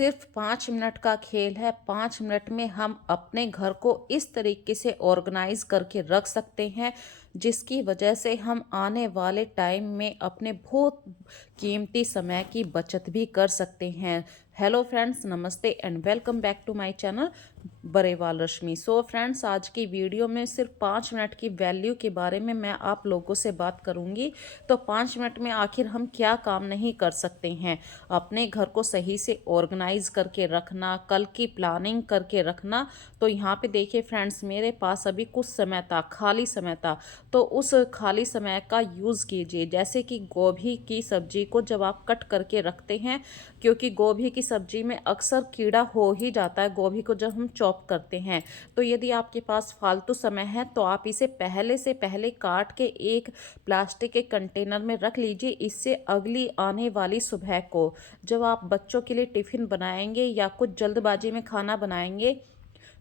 सिर्फ 5 मिनट का खेल है। 5 मिनट में हम अपने घर को इस तरीके से ऑर्गेनाइज करके रख सकते हैं जिसकी वजह से हम आने वाले टाइम में अपने बहुत कीमती समय की बचत भी कर सकते हैं। हेलो फ्रेंड्स, नमस्ते and welcome back to my channel Barewal Rashmi. So friends, आज की वीडियो में सिर्फ 5 मिनट की वैल्यू के बारे में मैं आप लोगों से बात करूंगी। तो 5 मिनट में आखिर हम क्या काम नहीं कर सकते हैं। अपने घर को सही से ऑर्गेनाइज करके रखना, कल की प्लानिंग करके रखना। तो यहाँ पे देखिए फ्रेंड्स, मेरे पास अभी कुछ समय था, खाली समय था, तो उस खाली समय का यूज़ कीजिए। जैसे कि गोभी की सब्जी को जब आप कट करके रखते हैं, क्योंकि गोभी की सब्जी में अक्सर कीड़ा हो ही जाता है गोभी को जब हम चॉप करते हैं। तो यदि आपके पास फालतू समय है तो आप इसे पहले से पहले काट के एक प्लास्टिक के कंटेनर में रख लीजिए। इससे अगली आने वाली सुबह को जब आप बच्चों के लिए टिफ़िन बनाएंगे या कुछ जल्दबाजी में खाना बनाएंगे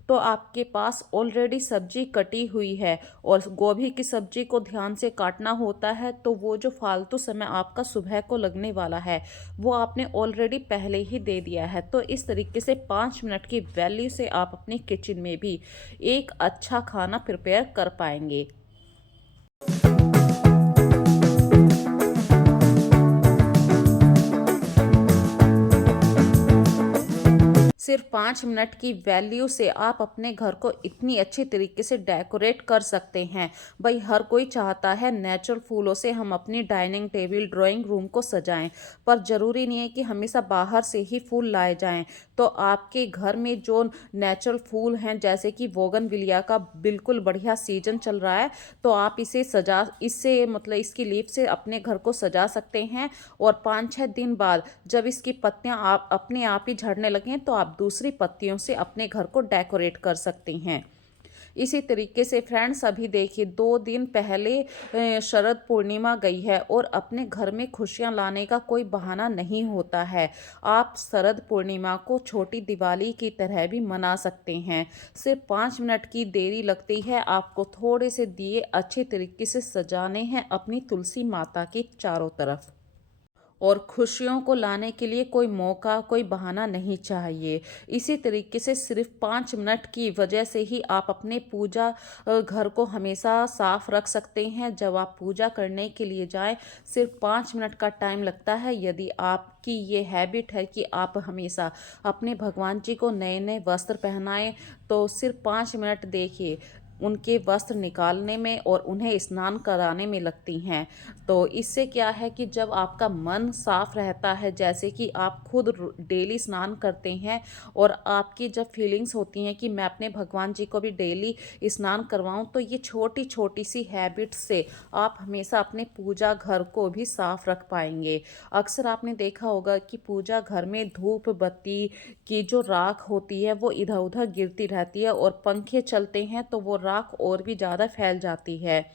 तो आपके पास ऑलरेडी सब्जी कटी हुई है। और गोभी की सब्जी को ध्यान से काटना होता है, तो वो जो फालतू समय आपका सुबह को लगने वाला है वो आपने ऑलरेडी पहले ही दे दिया है। तो इस तरीके से 5 मिनट की वैल्यू से आप अपनी किचन में भी एक अच्छा खाना प्रिपेयर कर पाएंगे। सिर्फ 5 मिनट की वैल्यू से आप अपने घर को इतनी अच्छी तरीके से डेकोरेट कर सकते हैं। भाई, हर कोई चाहता है नेचुरल फूलों से हम अपनी डाइनिंग टेबल, ड्राइंग रूम को सजाएं, पर ज़रूरी नहीं है कि हमेशा बाहर से ही फूल लाए जाएं। तो आपके घर में जो नेचुरल फूल हैं, जैसे कि बोगनविलिया का बिल्कुल बढ़िया सीजन चल रहा है, तो आप इसे सजा इससे मतलब इसकी लीफ से अपने घर को सजा सकते हैं। और 5-6 दिन बाद जब इसकी पत्तियां आप अपने आप ही झड़ने लगें तो आप दूसरी पत्तियों से अपने घर को डेकोरेट कर सकते हैं। इसी तरीके से फ्रेंड्स, अभी देखिए 2 दिन पहले शरद पूर्णिमा गई है और अपने घर में खुशियां लाने का कोई बहाना नहीं होता है। आप शरद पूर्णिमा को छोटी दिवाली की तरह भी मना सकते हैं। सिर्फ 5 मिनट की देरी लगती है। आपको थोड़े से दिए अच्छे तरीके से सजाने हैं अपनी तुलसी माता के चारों तरफ। और खुशियों को लाने के लिए कोई मौका, कोई बहाना नहीं चाहिए। इसी तरीके से सिर्फ 5 मिनट की वजह से ही आप अपने पूजा घर को हमेशा साफ रख सकते हैं। जब आप पूजा करने के लिए जाएं, सिर्फ 5 मिनट का टाइम लगता है। यदि आपकी ये हैबिट है कि आप हमेशा अपने भगवान जी को नए नए वस्त्र पहनाएं, तो सिर्फ 5 मिनट देखिए उनके वस्त्र निकालने में और उन्हें स्नान कराने में लगती हैं। तो इससे क्या है कि जब आपका मन साफ रहता है, जैसे कि आप खुद डेली स्नान करते हैं और आपकी जब फीलिंग्स होती हैं कि मैं अपने भगवान जी को भी डेली स्नान करवाऊं, तो ये छोटी छोटी सी हैबिट्स से आप हमेशा अपने पूजा घर को भी साफ रख पाएंगे। अक्सर आपने देखा होगा कि पूजा घर में धूप बत्ती की जो राख होती है वो इधर उधर गिरती रहती है, और पंखे चलते हैं तो वो राख और भी ज़्यादा फैल जाती है।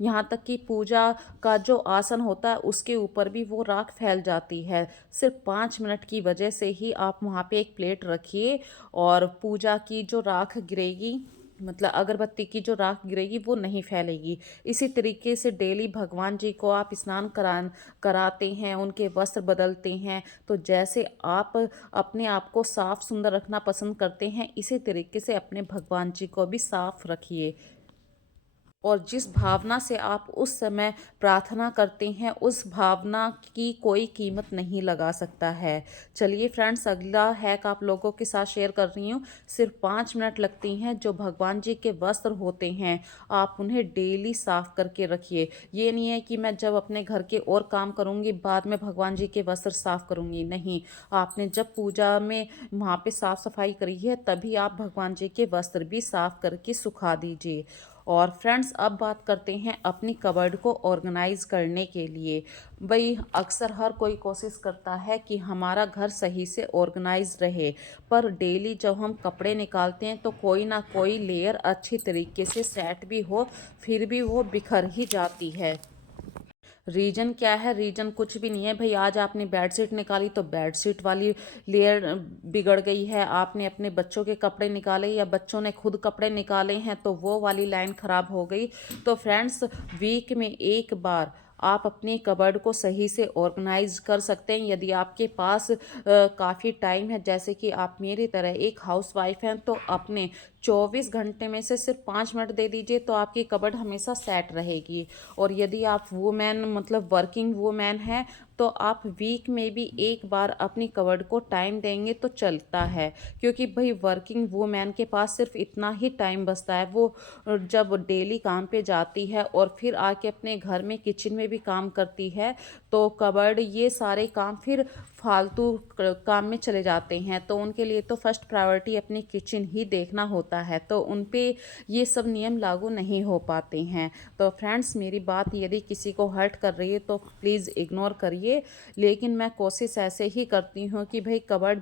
यहाँ तक कि पूजा का जो आसन होता है उसके ऊपर भी वो राख फैल जाती है। सिर्फ 5 मिनट की वजह से ही आप वहाँ पे एक प्लेट रखिए और पूजा की जो राख गिरेगी, मतलब अगरबत्ती की जो राख गिरेगी, वो नहीं फैलेगी। इसी तरीके से डेली भगवान जी को आप स्नान कराते हैं, उनके वस्त्र बदलते हैं। तो जैसे आप अपने आप को साफ सुंदर रखना पसंद करते हैं, इसी तरीके से अपने भगवान जी को भी साफ रखिए। और जिस भावना से आप उस समय प्रार्थना करते हैं, उस भावना की कोई कीमत नहीं लगा सकता है। चलिए फ्रेंड्स, अगला हैक आप लोगों के साथ शेयर कर रही हूँ। सिर्फ 5 मिनट लगती हैं। जो भगवान जी के वस्त्र होते हैं, आप उन्हें डेली साफ करके रखिए। ये नहीं है कि मैं जब अपने घर के और काम करूँगी बाद में भगवान जी के वस्त्र साफ करूँगी, नहीं। आपने जब पूजा में वहाँ पे साफ सफाई करी है, तभी आप भगवान जी के वस्त्र भी साफ करके सुखा दीजिए। और फ्रेंड्स, अब बात करते हैं अपनी कबर्ड को ऑर्गेनाइज करने के लिए। भाई, अक्सर हर कोई कोशिश करता है कि हमारा घर सही से ऑर्गेनाइज रहे, पर डेली जब हम कपड़े निकालते हैं तो कोई ना कोई लेयर अच्छी तरीके से सेट भी हो, फिर भी वो बिखर ही जाती है। रीज़न क्या है? रीज़न कुछ भी नहीं है भाई। आज आपने बेडशीट निकाली तो बेडशीट वाली लेयर बिगड़ गई है। आपने अपने बच्चों के कपड़े निकाले या बच्चों ने खुद कपड़े निकाले हैं तो वो वाली लाइन ख़राब हो गई। तो फ्रेंड्स, वीक में एक बार आप अपनी कबर्ड को सही से ऑर्गेनाइज कर सकते हैं। यदि आपके पास काफ़ी टाइम है, जैसे कि आप मेरी तरह एक हाउसवाइफ हैं, तो अपने 24 घंटे में से सिर्फ 5 मिनट दे दीजिए, तो आपकी कबर्ड हमेशा सेट रहेगी। और यदि आप वूमेन मतलब वर्किंग वूमेन हैं, तो आप वीक में भी एक बार अपनी कबर्ड को टाइम देंगे तो चलता है, क्योंकि भाई वर्किंग वूमेन के पास सिर्फ इतना ही टाइम बचता है। वो जब डेली काम पे जाती है और फिर आके अपने घर में किचन में भी काम करती है, तो कबर्ड ये सारे काम फिर फालतू काम में चले जाते हैं। तो उनके लिए तो फर्स्ट प्रायोरिटी अपनी किचन ही देखना होता है, तो उन पे ये सब नियम लागू नहीं हो पाते हैं। तो फ्रेंड्स, मेरी बात यदि किसी को हर्ट कर रही है तो प्लीज़ इग्नोर करिए, लेकिन मैं कोशिश ऐसे ही करती हूँ कि भाई कबर्ड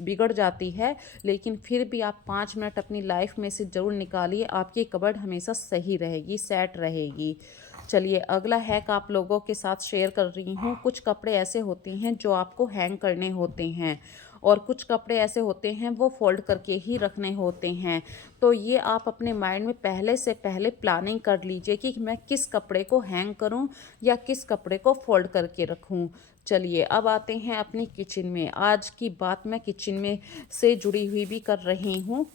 बिगड़ जाती है, लेकिन फिर भी आप 5 मिनट अपनी लाइफ में से ज़रूर निकालिए, आपकी कबर्ड हमेशा सही रहेगी, सेट रहेगी। चलिए, अगला हैक आप लोगों के साथ शेयर कर रही हूँ। कुछ कपड़े ऐसे होते हैं जो आपको हैंग करने होते हैं, और कुछ कपड़े ऐसे होते हैं वो फोल्ड करके ही रखने होते हैं। तो ये आप अपने माइंड में पहले से पहले प्लानिंग कर लीजिए कि मैं किस कपड़े को हैंग करूं या किस कपड़े को फोल्ड करके रखूं। चलिए, अब आते हैं अपनी किचन में। आज की बात मैं किचन में से जुड़ी हुई भी कर रही हूँ।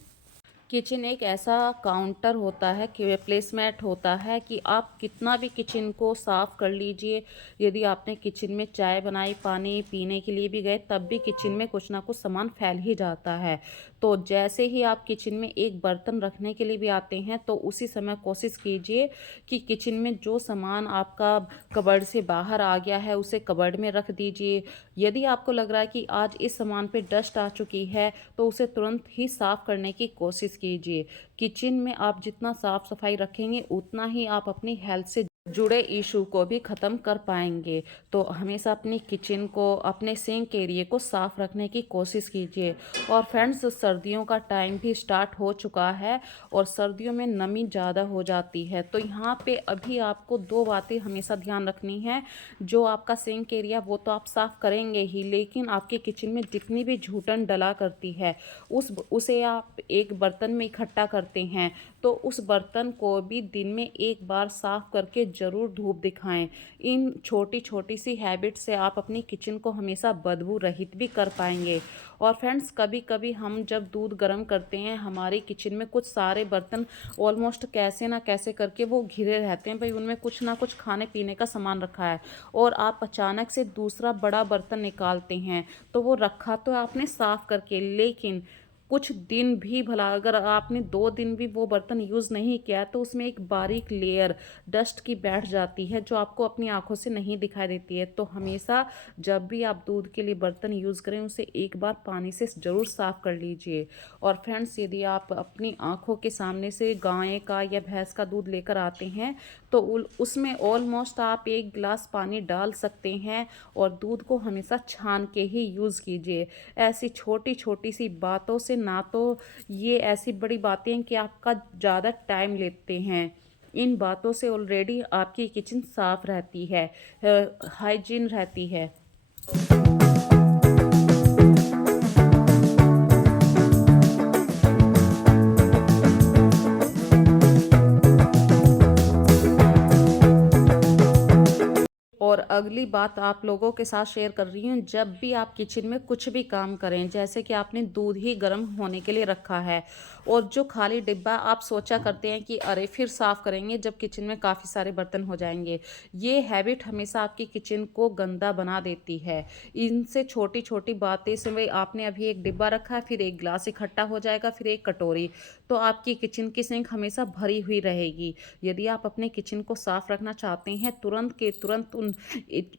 किचन एक ऐसा काउंटर होता है कि प्लेसमेंट होता है कि आप कितना भी किचन को साफ़ कर लीजिए, यदि आपने किचन में चाय बनाई, पानी पीने के लिए भी गए, तब भी किचन में कुछ ना कुछ सामान फैल ही जाता है। तो जैसे ही आप किचन में एक बर्तन रखने के लिए भी आते हैं, तो उसी समय कोशिश कीजिए कि किचन में जो सामान आपका कबर्ड से बाहर आ गया है उसे कबर्ड में रख दीजिए। यदि आपको लग रहा है कि आज इस सामान पे डस्ट आ चुकी है, तो उसे तुरंत ही साफ़ करने की कोशिश कीजिए। किचन में आप जितना साफ़ सफाई रखेंगे, उतना ही आप अपनी हेल्थ से जुड़े इशू को भी ख़त्म कर पाएंगे। तो हमेशा अपनी किचन को, अपने सिंक एरिया को साफ़ रखने की कोशिश कीजिए। और फ्रेंड्स, सर्दियों का टाइम भी स्टार्ट हो चुका है और सर्दियों में नमी ज़्यादा हो जाती है, तो यहाँ पे अभी आपको दो बातें हमेशा ध्यान रखनी है। जो आपका सिंक एरिया वो तो आप साफ़ करेंगे ही, लेकिन आपके किचन में जितनी भी झूठन डला करती है उसे आप एक बर्तन में इकट्ठा करते हैं, तो उस बर्तन को भी दिन में एक बार साफ़ करके ज़रूर धूप दिखाएं। इन छोटी छोटी सी हैबिट से आप अपनी किचन को हमेशा बदबू रहित भी कर पाएंगे। और फ्रेंड्स, कभी कभी हम जब दूध गर्म करते हैं, हमारे किचन में कुछ सारे बर्तन ऑलमोस्ट कैसे ना कैसे करके वो घिरे रहते हैं, भाई उनमें कुछ ना कुछ खाने पीने का सामान रखा है, और आप अचानक से दूसरा बड़ा बर्तन निकालते हैं, तो वो रखा तो आपने साफ़ करके, लेकिन कुछ दिन भी भला अगर आपने 2 दिन भी वो बर्तन यूज़ नहीं किया, तो उसमें एक बारीक लेयर डस्ट की बैठ जाती है, जो आपको अपनी आंखों से नहीं दिखाई देती है। तो हमेशा जब भी आप दूध के लिए बर्तन यूज़ करें, उसे एक बार पानी से ज़रूर साफ़ कर लीजिए। और फ्रेंड्स, यदि आप अपनी आंखों के सामने से गाय का या भैंस का दूध लेकर आते हैं, तो उसमें ऑलमोस्ट आप 1 गिलास पानी डाल सकते हैं, और दूध को हमेशा छान के ही यूज़ कीजिए। ऐसी छोटी छोटी सी बातों से, ना तो ये ऐसी बड़ी बातें हैं कि आपका ज़्यादा टाइम लेते हैं, इन बातों से ऑलरेडी आपकी किचन साफ रहती है, हाइजीन रहती है। और अगली बात आप लोगों के साथ शेयर कर रही हूँ। जब भी आप किचन में कुछ भी काम करें, जैसे कि आपने दूध ही गर्म होने के लिए रखा है, और जो खाली डिब्बा आप सोचा करते हैं कि अरे फिर साफ़ करेंगे जब किचन में काफ़ी सारे बर्तन हो जाएंगे, ये हैबिट हमेशा आपकी किचन को गंदा बना देती है। इनसे छोटी छोटी बातें से, भाई आपने अभी एक डिब्बा रखा है, फिर एक गिलास इकट्ठा हो जाएगा, फिर एक कटोरी, तो आपकी किचन की सिंक हमेशा भरी हुई रहेगी। यदि आप अपने किचन को साफ रखना चाहते हैं, तुरंत के तुरंत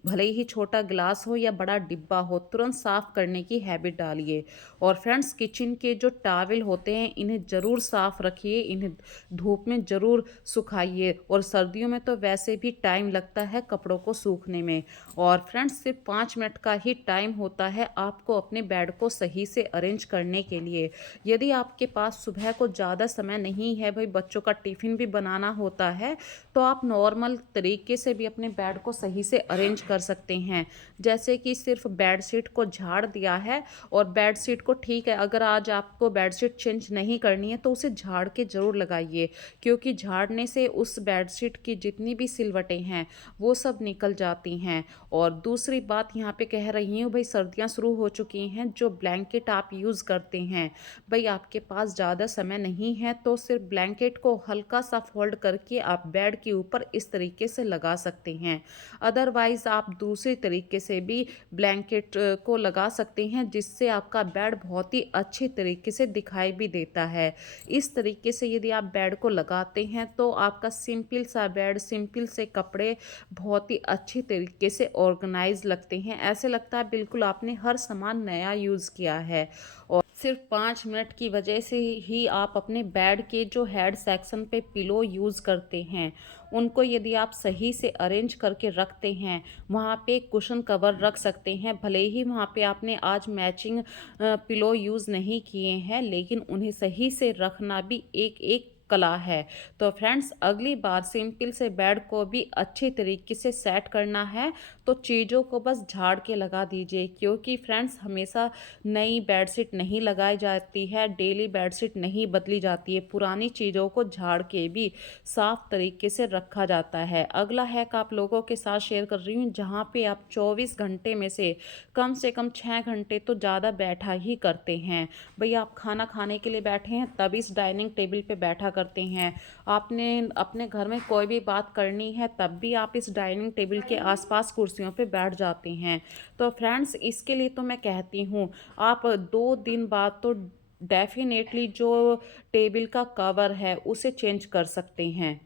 भले ही छोटा गिलास हो या बड़ा डिब्बा हो, तुरंत साफ करने की हैबिट डालिए। और फ्रेंड्स, किचन के जो टॉवल होते हैं, इन्हें ज़रूर साफ रखिए, इन्हें धूप में ज़रूर सुखाइए, और सर्दियों में तो वैसे भी टाइम लगता है कपड़ों को सूखने में। और फ्रेंड्स, सिर्फ 5 मिनट का ही टाइम होता है आपको अपने बेड को सही से अरेंज करने के लिए। यदि आपके पास सुबह को ज़्यादा समय नहीं है, भाई बच्चों का टिफ़िन भी बनाना होता है, तो आप नॉर्मल तरीके से भी अपने बेड को सही से अरेंज कर सकते हैं। जैसे कि सिर्फ बेडशीट को झाड़ दिया है, और बेडशीट को ठीक है, अगर आज आपको बेडशीट चेंज नहीं करनी है तो उसे झाड़ के ज़रूर लगाइए, क्योंकि झाड़ने से उस बेडशीट की जितनी भी सिलवटें हैं वो सब निकल जाती हैं। और दूसरी बात यहाँ पे कह रही हूँ भाई, सर्दियाँ शुरू हो चुकी हैं, जो ब्लैंकेट आप यूज़ करते हैं, भाई आपके पास ज़्यादा समय नहीं है तो सिर्फ ब्लैंकेट को हल्का सा फोल्ड करके आप बेड के ऊपर इस तरीके से लगा सकते हैं। अदरवाइज़ आप दूसरी तरीके से भी ब्लैंकेट को लगा सकते हैं, जिससे आपका बेड बहुत ही अच्छी तरीके से दिखाई भी देता है। इस तरीके से यदि आप बेड को लगाते हैं तो आपका सिंपल सा बेड, सिंपल से कपड़े बहुत ही अच्छी तरीके से ऑर्गेनाइज लगते हैं। ऐसे लगता है बिल्कुल आपने हर सामान नया यूज़ किया है। और सिर्फ 5 मिनट की वजह से ही आप अपने बेड के जो हेड सेक्शन पे पिलो यूज़ करते हैं, उनको यदि आप सही से अरेंज करके रखते हैं, वहाँ पे कुशन कवर रख सकते हैं। भले ही वहाँ पे आपने आज मैचिंग पिलो यूज़ नहीं किए हैं, लेकिन उन्हें सही से रखना भी एक एक कला है। तो फ्रेंड्स, अगली बार सिंपल से बेड को भी अच्छी तरीके से सेट करना है तो चीज़ों को बस झाड़ के लगा दीजिए, क्योंकि फ्रेंड्स हमेशा नई बेडशीट नहीं लगाई जाती है, डेली बेडशीट नहीं बदली जाती है, पुरानी चीज़ों को झाड़ के भी साफ तरीके से रखा जाता है। अगला हैक आप लोगों के साथ शेयर कर रही हूँ, जहाँ पे आप 24 घंटे में से कम 6 घंटे तो ज़्यादा बैठा ही करते हैं। भैया आप खाना खाने के लिए बैठे हैं तब इस डाइनिंग टेबल पे बैठा करते हैं, आपने अपने घर में कोई भी बात करनी है तब भी आप इस डाइनिंग टेबल के आसपास कुर्सियों पे बैठ जाते हैं। तो फ्रेंड्स, इसके लिए तो मैं कहती हूँ आप 2 दिन बाद तो डेफिनेटली जो टेबल का कवर है उसे चेंज कर सकते हैं।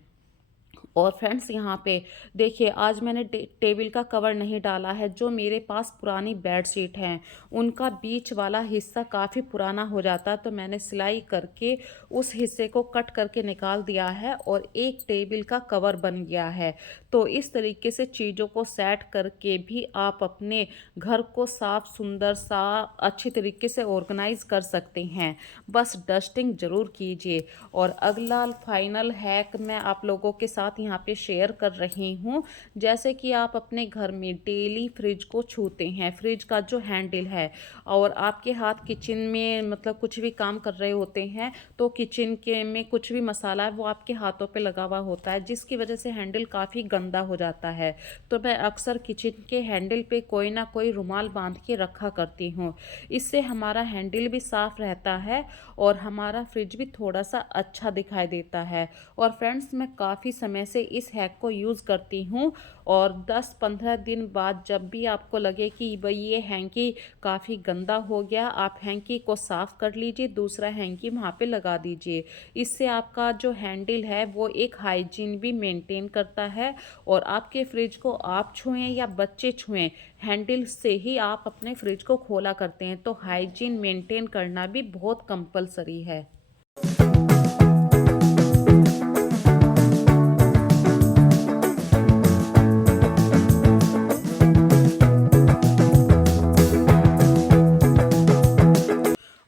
और फ्रेंड्स, यहाँ पे देखिए, आज मैंने टेबल का कवर नहीं डाला है। जो मेरे पास पुरानी बेड शीट हैं उनका बीच वाला हिस्सा काफ़ी पुराना हो जाता है, तो मैंने सिलाई करके उस हिस्से को कट करके निकाल दिया है और एक टेबल का कवर बन गया है। तो इस तरीके से चीज़ों को सेट करके भी आप अपने घर को साफ सुंदर सा अच्छी तरीके से ऑर्गेनाइज कर सकते हैं। बस डस्टिंग ज़रूर कीजिए। और अगला फाइनल हैक मैं आप लोगों के साथ यहाँ पे शेयर कर रही हूँ। जैसे कि आप अपने घर में डेली फ्रिज को छूते हैं, फ्रिज का जो हैंडल है, और आपके हाथ किचन में मतलब कुछ भी काम कर रहे होते हैं तो किचन के में कुछ भी मसाला है वो आपके हाथों पे लगा हुआ होता है, जिसकी वजह से हैंडल काफ़ी गंदा हो जाता है। तो मैं अक्सर किचन के हैंडल पे कोई ना कोई रुमाल बांध के रखा करती हूँ। इससे हमारा हैंडल भी साफ रहता है और हमारा फ्रिज भी थोड़ा सा अच्छा दिखाई देता है। और फ्रेंड्स, मैं काफ़ी समय से इस हैक को यूज़ करती हूँ, और 10-15 दिन बाद जब भी आपको लगे कि भाई ये हैंकी काफ़ी गंदा हो गया, आप हैंकी को साफ़ कर लीजिए, दूसरा हैंकी वहाँ पे लगा दीजिए। इससे आपका जो हैंडल है वो एक हाइजीन भी मेंटेन करता है, और आपके फ्रिज को आप छुएं या बच्चे छुएं, हैंडल से ही आप अपने फ्रिज को खोला करते हैं। तो हाइजीन मेंटेन करना भी बहुत कंपलसरी है।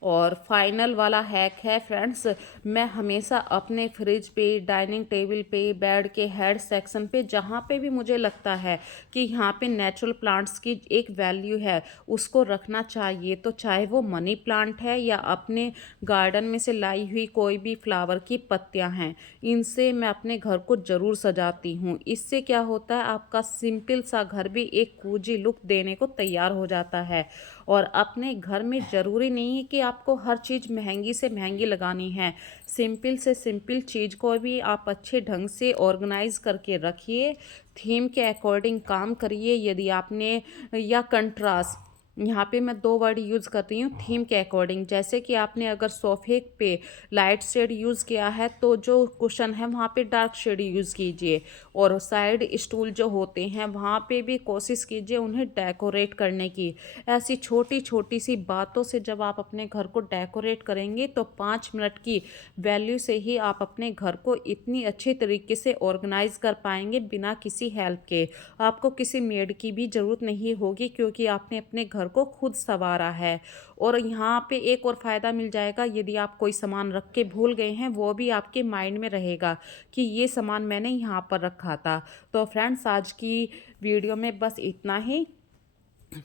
और फाइनल वाला हैक है फ्रेंड्स, मैं हमेशा अपने फ्रिज पे, डाइनिंग टेबल पे, बेड के हेड सेक्शन पे, जहाँ पे भी मुझे लगता है कि यहाँ पे नेचुरल प्लांट्स की एक वैल्यू है, उसको रखना चाहिए। तो चाहे वो मनी प्लांट है या अपने गार्डन में से लाई हुई कोई भी फ्लावर की पत्तियाँ हैं, इनसे मैं अपने घर को ज़रूर सजाती हूँ। इससे क्या होता है, आपका सिंपल सा घर भी एक कूजी लुक देने को तैयार हो जाता है। और अपने घर में ज़रूरी नहीं है कि आपको हर चीज़ महंगी से महंगी लगानी है, सिंपल से सिंपल चीज़ को भी आप अच्छे ढंग से ऑर्गेनाइज करके रखिए, थीम के अकॉर्डिंग काम करिए। यदि आपने, या कंट्रास्ट, यहाँ पे मैं 2 वर्ड यूज़ करती हूँ, थीम के अकॉर्डिंग। जैसे कि आपने अगर सोफे पे लाइट शेड यूज़ किया है तो जो कुशन है वहाँ पे डार्क शेड यूज़ कीजिए, और साइड स्टूल जो होते हैं वहाँ पे भी कोशिश कीजिए उन्हें डेकोरेट करने की। ऐसी छोटी छोटी सी बातों से जब आप अपने घर को डेकोरेट करेंगे तो 5 मिनट की वैल्यू से ही आप अपने घर को इतनी अच्छी तरीके से ऑर्गेनाइज कर पाएंगे बिना किसी हेल्प के। आपको किसी मेड की भी ज़रूरत नहीं होगी, क्योंकि आपने अपने घर को खुद संवारा है। और यहाँ पे एक और फ़ायदा मिल जाएगा, यदि आप कोई सामान रख के भूल गए हैं वो भी आपके माइंड में रहेगा कि ये सामान मैंने यहाँ पर रखा था। तो फ्रेंड्स, आज की वीडियो में बस इतना ही।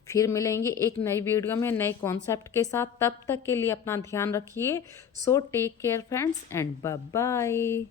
फिर मिलेंगे एक नई वीडियो में नए कॉन्सेप्ट के साथ। तब तक के लिए अपना ध्यान रखिए। So take care friends and bye bye.